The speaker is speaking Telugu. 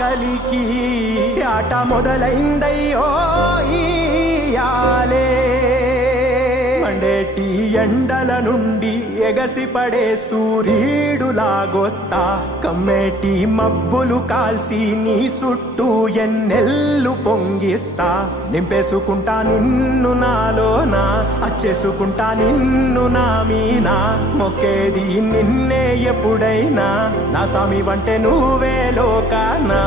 కలికి ఆట మొదలైందయ్యో ఇయాలే మండేటి ఎండల నుండి ఎగసిపడే సూర్యుడులాగొస్తా కమ్మేటి మబ్బులు కాల్సి నీ చుట్టూ ఎన్నెల్లు పొంగిస్తా నింపేసుకుంటా నిన్ను నాలోనా అచ్చేసుకుంటా నిన్ను నా మీనా మొక్కేది నిన్నే ఎప్పుడైనా నా స్వామి వంటే నువ్వే లోకానా